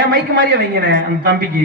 என் மைக்கு மாதிரியே வைங்கண்ணே அந்த தம்பிக்கு.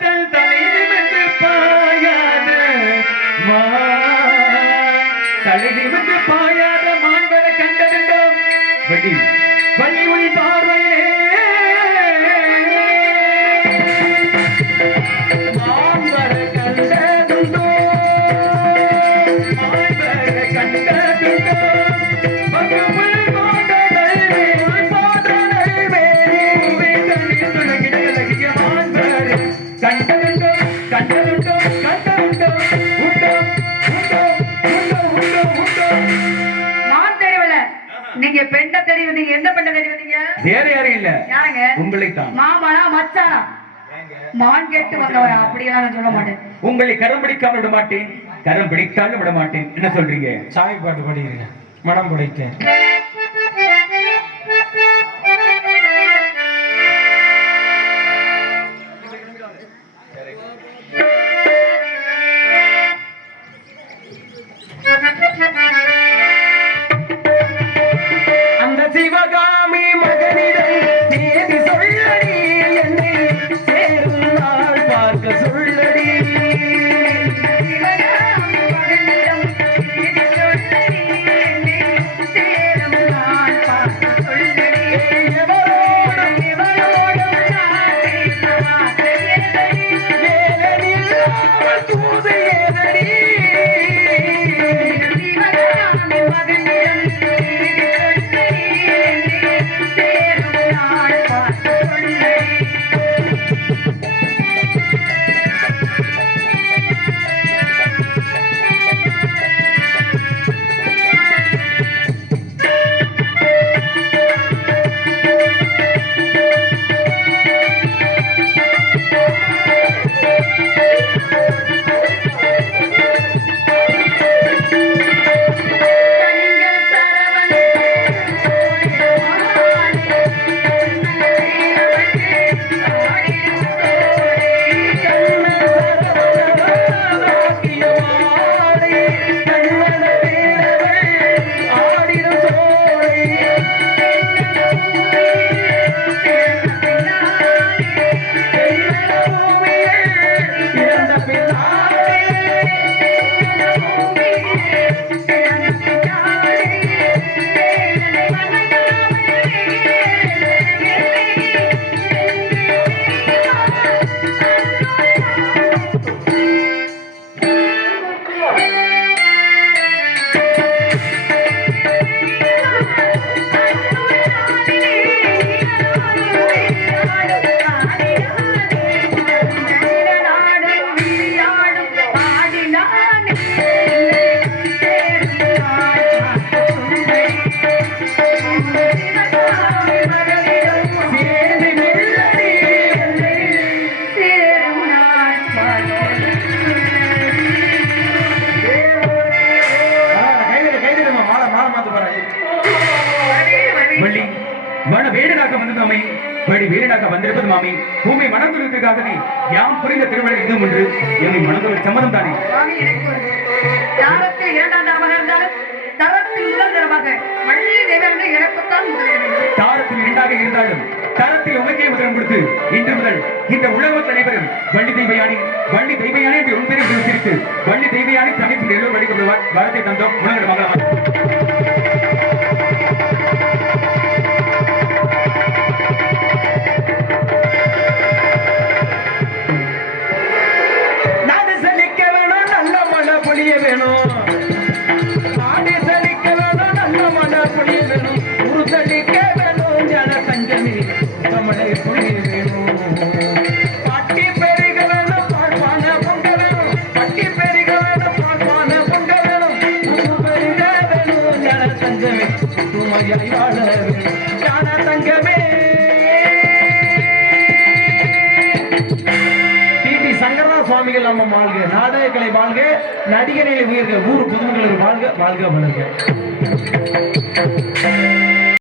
தன் தலைநிமிந்து பாயாத மா. தலைநிமிந்து பாயாத மான்களை கண்டதுண்டோம் வெடி யாரையும் இல்ல. உங்களை தான் மாமனா மச்சானா மான் கேட்டு வந்தவரா? அப்படியெல்லாம் சொல்ல மாட்டேன். உங்களை கரம் பிடிக்காம விட மாட்டேன். கரம் பிடித்தாலும் விட மாட்டேன். என்ன சொல்றீங்க? சாய் பாட்டு பாடுகிறீங்க மனம் படைத்தேன். அந்த சிவகா மாமி. வழி வீரனாக வந்திருப்பது மாமி. பூமி மணந்துள்ளதற்காகவே யாம் புரிந்த திருவிழா இதுவும் ஒன்று என்னை மணந்துள்ள சம்மதம் தானே? தாரத்தில் இரண்டாம் தரமாக இருந்தாலும் தரத்தில் முதல் தரமாக வள்ளி தேவையான எனக்குத்தான் முதலிடம் தாரத்தில் இரண்டாக இருந்தாலும் தரத்தில் உமக்கே முதலம் கொடுத்து இன்று முதல் இந்த உலகத்தில் அனைவரும் வள்ளி தெய்வயானி வள்ளி தெய்வயானி என்று உன் பேரை சிரித்து வள்ளி தெய்வயானி சமயத்தில் எல்லோரும் வழிபடுவார். வரத்தை தந்தோம். மகளா சஞ்சமி பொழிய வேணும் பட்டி பெருக வேணும் பொங்க வேணும் பட்டி வேணும் பொங்க வேணும் பெருக வேணும் ஜன வாழ வேணும் தங்கமே டிடி சுவாமிகள் நம்ம வாழ்க நாடக வாழ்க நடிகர்களை உயர்க ஊர் புதுமைகள் வாழ்க வாழ்க வளர்க.